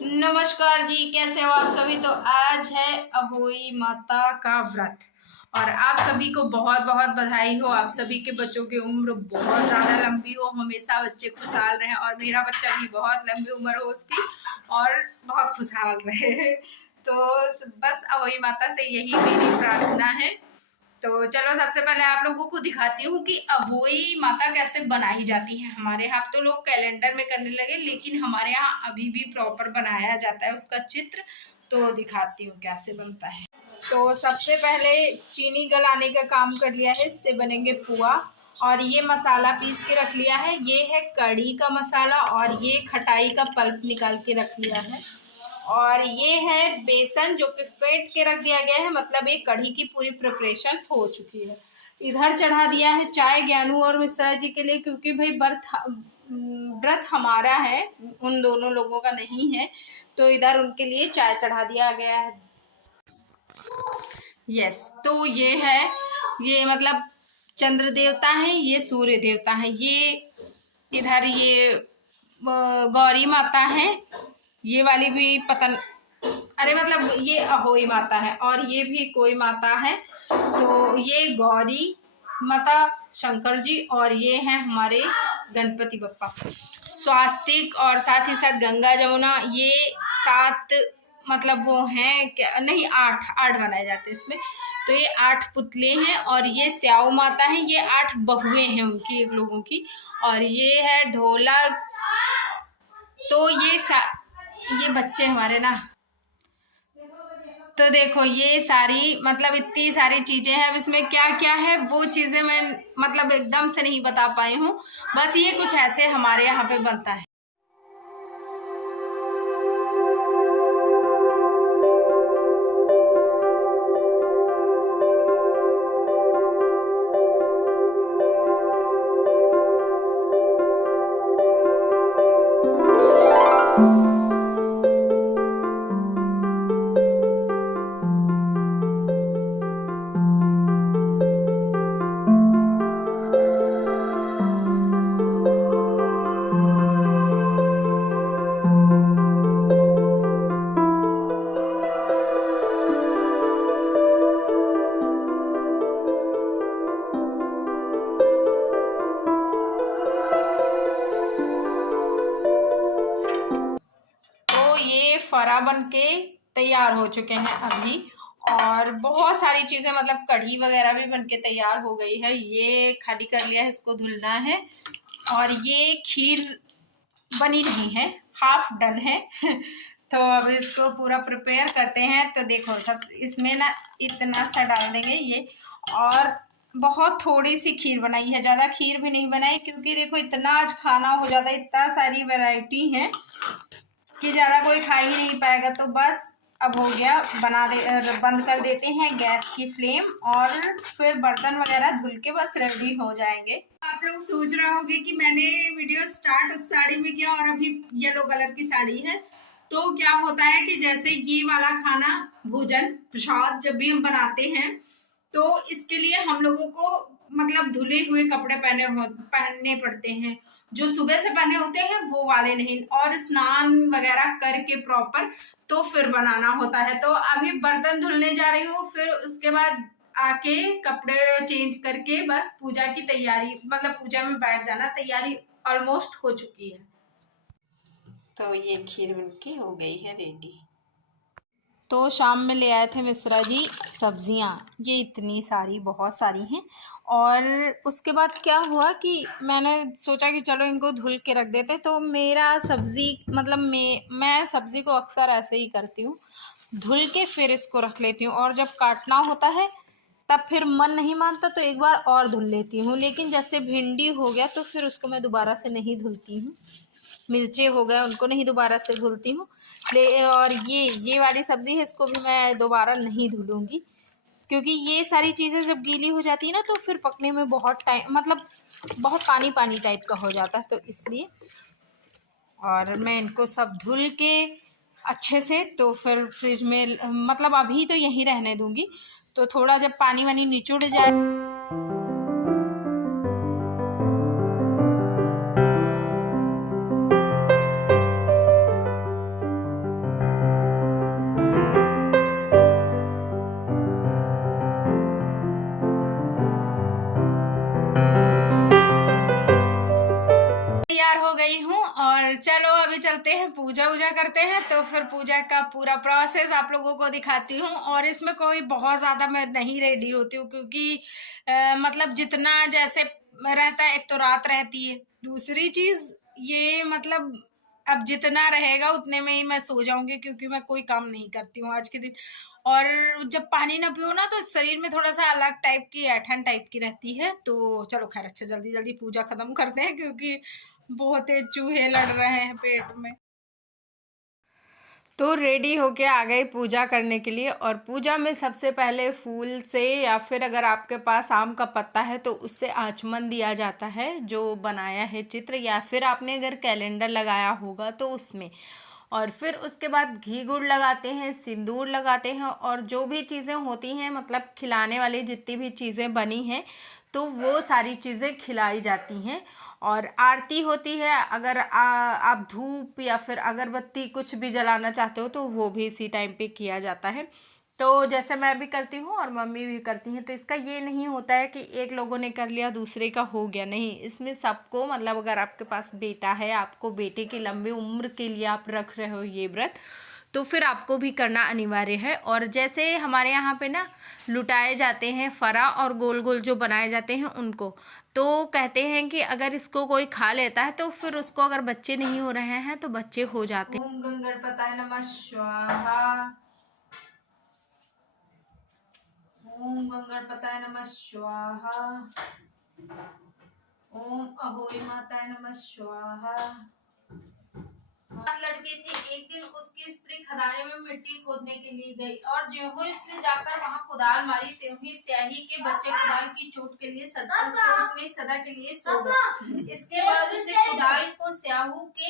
नमस्कार जी, कैसे हो आप सभी। तो आज है अहोई माता का व्रत और आप सभी को बहुत बहुत बधाई हो। आप सभी के बच्चों की उम्र बहुत ज़्यादा लंबी हो, हमेशा बच्चे खुशहाल रहे और मेरा बच्चा भी बहुत लंबी उम्र हो उसकी और बहुत खुशहाल रहे। तो बस अहोई माता से यही मेरी प्रार्थना है। तो चलो सबसे पहले आप लोगों को दिखाती हूँ कि अहोई माता कैसे बनाई जाती है। हमारे यहाँ तो लोग कैलेंडर में करने लगे, लेकिन हमारे यहाँ अभी भी प्रॉपर बनाया जाता है उसका चित्र। तो दिखाती हूँ कैसे बनता है। तो सबसे पहले चीनी गलाने का काम कर लिया है, इससे बनेंगे पुआ। और ये मसाला पीस के रख लिया है, ये है कढ़ी का मसाला और ये खटाई का पल्प निकाल के रख लिया है। और ये है बेसन जो कि फेंट के रख दिया गया है, मतलब एक कढ़ी की पूरी प्रिपरेशन हो चुकी है। इधर चढ़ा दिया है चाय ज्ञानू और मिश्रा जी के लिए, क्योंकि भाई व्रत हमारा है, उन दोनों लोगों का नहीं है। तो इधर उनके लिए चाय चढ़ा दिया गया है। यस, तो ये है, ये मतलब चंद्र देवता है, ये सूर्य देवता है, ये इधर ये गौरी माता है, ये वाली भी पतन, अरे मतलब ये अहोई माता है और ये भी कोई माता है। तो ये गौरी माता, शंकर जी, और ये हैं हमारे गणपति बप्पा। स्वास्तिक और साथ ही साथ गंगा जमुना, ये 7 मतलब वो हैं क्या, नहीं 8 बनाए जाते हैं इसमें। तो ये 8 पुतले हैं और ये स्याऊ माता है, ये 8 बहुएं हैं उनकी, एक लोगों की। और ये है ढोलक। तो ये बच्चे हमारे ना, तो देखो ये सारी मतलब इतनी सारी चीजें हैं। अब इसमें क्या क्या है वो चीजें मैं मतलब एकदम से नहीं बता पाई हूँ, बस ये कुछ ऐसे हमारे यहाँ पे बनता है। फरा बन के तैयार हो चुके हैं अभी। और बहुत सारी चीजें मतलब कढ़ी वगैरह भी बन के तैयार हो गई है। ये खाली कर लिया है, इसको धुलना है। और ये खीर बनी नहीं है, हाफ डन है। तो अब इसको पूरा प्रिपेयर करते हैं। तो देखो सब इसमें ना इतना सा डाल देंगे ये, और बहुत थोड़ी सी खीर बनाई है, ज़्यादा खीर भी नहीं बनाई, क्योंकि देखो इतना आज खाना हो जाता है, इतना सारी वैरायटी है कि ज़्यादा कोई खा ही नहीं पाएगा। तो बस अब हो गया, बंद कर देते हैं गैस की फ्लेम और फिर बर्तन वगैरह धुल के बस रेडी हो जाएंगे। आप लोग सोच रहे होंगे कि मैंने वीडियो स्टार्ट उस साड़ी में किया और अभी येलो कलर की साड़ी है। तो क्या होता है कि जैसे ये वाला खाना, भोजन प्रसाद जब भी हम बनाते हैं तो इसके लिए हम लोगों को मतलब धुले हुए कपड़े पहनने पड़ते हैं। जो सुबह से पहने होते हैं वो वाले नहीं, और स्नान वगैरह करके प्रॉपर तो फिर बनाना होता है। तो अभी बर्तन धुलने जा रही हूँ, फिर उसके बाद आके कपड़े चेंज करके बस पूजा की तैयारी, मतलब पूजा में बैठ जाना, तैयारी ऑलमोस्ट हो चुकी है। तो ये खीर बनके हो गई है रेडी। तो शाम में ले आए थे मिश्रा जी सब्जियां, ये इतनी सारी, बहुत सारी हैं। और उसके बाद क्या हुआ कि मैंने सोचा कि चलो इनको धुल के रख देते। तो मेरा सब्ज़ी मतलब मैं सब्ज़ी को अक्सर ऐसे ही करती हूँ, धुल के फिर इसको रख लेती हूँ, और जब काटना होता है तब फिर मन नहीं मानता तो एक बार और धुल लेती हूँ। लेकिन जैसे भिंडी हो गया तो फिर उसको मैं दोबारा से नहीं धुलती हूँ, मिर्चे हो गए उनको नहीं दोबारा से धुलती हूँ। और ये वाली सब्ज़ी है, इसको भी मैं दोबारा नहीं धुलूँगी, क्योंकि ये सारी चीज़ें जब गीली हो जाती है ना तो फिर पकने में बहुत टाइम, मतलब बहुत पानी पानी टाइप का हो जाता है, तो इसलिए। और मैं इनको सब धुल के अच्छे से तो फिर फ्रिज में, मतलब अभी तो यहीं रहने दूँगी। तो थोड़ा जब पानी वानी निचुड़ जाए, में पूजा वूजा करते हैं तो फिर पूजा का पूरा प्रोसेस आप लोगों को दिखाती हूँ। और इसमें कोई बहुत ज़्यादा मैं नहीं रेडी होती हूँ, क्योंकि मतलब जितना जैसे रहता है, एक तो रात रहती है, दूसरी चीज़ ये मतलब अब जितना रहेगा उतने में ही मैं सो जाऊंगी, क्योंकि मैं कोई काम नहीं करती हूँ आज के दिन। और जब पानी ना पियो ना तो शरीर में थोड़ा सा अलग टाइप की ऐठन टाइप की रहती है। तो चलो खैर, अच्छा जल्दी जल्दी पूजा खत्म करते हैं, क्योंकि बहुत तेज चूहे लड़ रहे हैं पेट में। तो रेडी होके आ गई पूजा करने के लिए। और पूजा में सबसे पहले फूल से, या फिर अगर आपके पास आम का पत्ता है तो उससे आचमन दिया जाता है, जो बनाया है चित्र, या फिर आपने अगर कैलेंडर लगाया होगा तो उसमें। और फिर उसके बाद घी गुड़ लगाते हैं, सिंदूर लगाते हैं, और जो भी चीज़ें होती हैं मतलब खिलाने वाली जितनी भी चीज़ें बनी हैं तो वो सारी चीज़ें खिलाई जाती हैं। और आरती होती है। अगर आप धूप या फिर अगरबत्ती कुछ भी जलाना चाहते हो तो वो भी इसी टाइम पे किया जाता है। तो जैसे मैं भी करती हूँ और मम्मी भी करती हैं। तो इसका ये नहीं होता है कि एक लोगों ने कर लिया दूसरे का हो गया, नहीं, इसमें सबको मतलब अगर आपके पास बेटा है, आपको बेटे की लंबी उम्र के लिए आप रख रहे हो ये व्रत, तो फिर आपको भी करना अनिवार्य है। और जैसे हमारे यहाँ पे ना लुटाए जाते हैं फरा और गोल गोल जो बनाए जाते हैं उनको, तो कहते हैं कि अगर इसको कोई खा लेता है तो फिर उसको अगर बच्चे नहीं हो रहे हैं तो बच्चे हो जाते हैं। ओम गंगणपताय नमः स्वाहा। ओम गंगणपताय नमः स्वाहा। ओम अहोई माताय नमः स्वाहा। लड़की थी, एक दिन उसकी स्त्री खदाने में मिट्टी खोदने के लिए गई, और ज्यों ही उसने जाकर वहां कुदाल मारी, त्यों ही स्याही के बच्चे कुदाल की चोट में सदा के लिए सो गए। इसके बाद उसने कुदाल को स्याहू के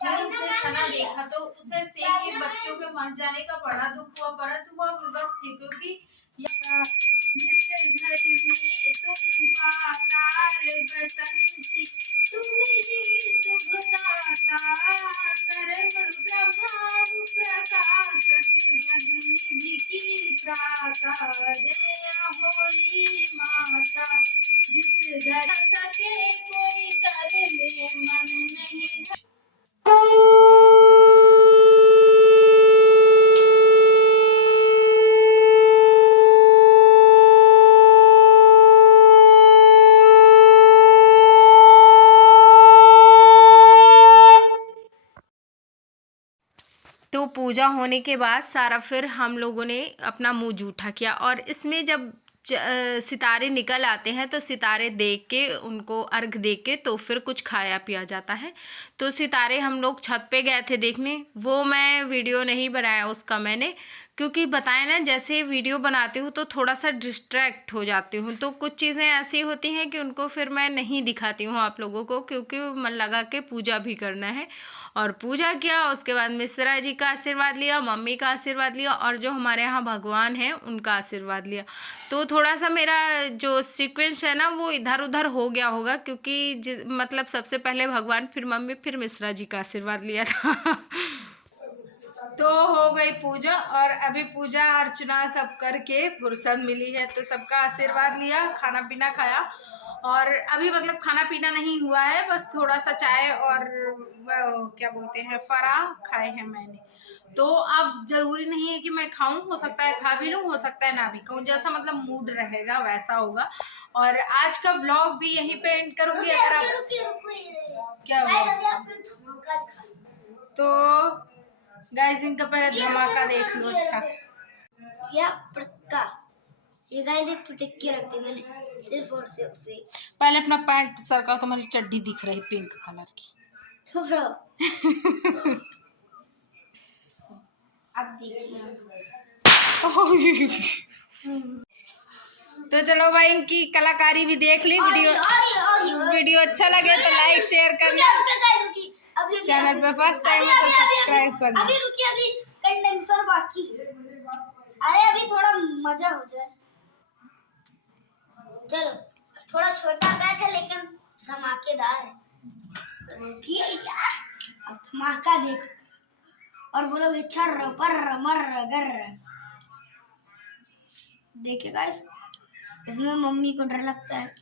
खून से सना देखा तो उसे से के बच्चों के मर जाने का बड़ा दुख हुआ, परंतु वह विवश थी, क्योंकि जिस घर में तुम पाताल बसंती, तुम ही सुखदाता, करम प्रभाव प्रकाशक, जगनिधि की त्राता, जय होली माता, जिस घर सके कोई कर ले मन नहीं। तो पूजा होने के बाद सारा फिर हम लोगों ने अपना मुंह जूठा किया। और इसमें जब सितारे निकल आते हैं तो सितारे देख के, उनको अर्घ दे के तो फिर कुछ खाया पिया जाता है। तो सितारे हम लोग छत पे गए थे देखने, वो मैं वीडियो नहीं बनाया उसका मैंने, क्योंकि बताया ना जैसे वीडियो बनाती हूँ तो थोड़ा सा डिस्ट्रैक्ट हो जाती हूँ, तो कुछ चीज़ें ऐसी होती हैं कि उनको फिर मैं नहीं दिखाती हूँ आप लोगों को, क्योंकि मन लगा के पूजा भी करना है। और पूजा किया, उसके बाद मिश्रा जी का आशीर्वाद लिया, मम्मी का आशीर्वाद लिया, और जो हमारे यहाँ भगवान हैं उनका आशीर्वाद लिया। तो थोड़ा सा मेरा जो सीक्वेंस है ना वो इधर उधर हो गया होगा, क्योंकि मतलब सबसे पहले भगवान, फिर मम्मी, फिर मिश्रा जी का आशीर्वाद लिया था। तो हो गई पूजा, और अभी पूजा अर्चना सब करके फुर्सत मिली है तो सबका आशीर्वाद लिया, खाना पीना खाया। और अभी मतलब खाना पीना नहीं हुआ है, बस थोड़ा सा चाय और क्या बोलते हैं फरा खाए हैं मैंने। तो अब जरूरी नहीं है कि मैं खाऊं, हो सकता है खा भी लूं, हो सकता है ना भी खाऊं, जैसा मतलब मूड रहेगा वैसा होगा। और आज का व्लॉग भी यहीं पे एंड करूंगी। अगर आप क्या तो गाइस इनका पहले धमाका देख लो। अच्छा या पटका, ये गाइस एक पटक्की रखती मैंने सिर्फ और सिर्फ पहले अपना पैंट सरका, तुम्हारी चड्डी दिख रही पिंक कलर की। तो ब्रो अब देखिए। तो चलो भाई, इनकी कलाकारी भी देख ली। वीडियो अच्छा लगे तो लाइक शेयर करना, चैनल पे फर्स्ट टाइम है तो सब्सक्राइब करना। अभी रुकिए, अभी कंडेंसर बाकी है। अरे अभी थोड़ा मजा हो जाए। चलो, थोड़ा छोटा बैग है लेकिन धमाकेदार है। रुकिए यार, अब धमाका देखो और बोलोगे छर्र पर्र मर्र गर्र। देखिए गाइस, इसमें मम्मी को डर लगता है।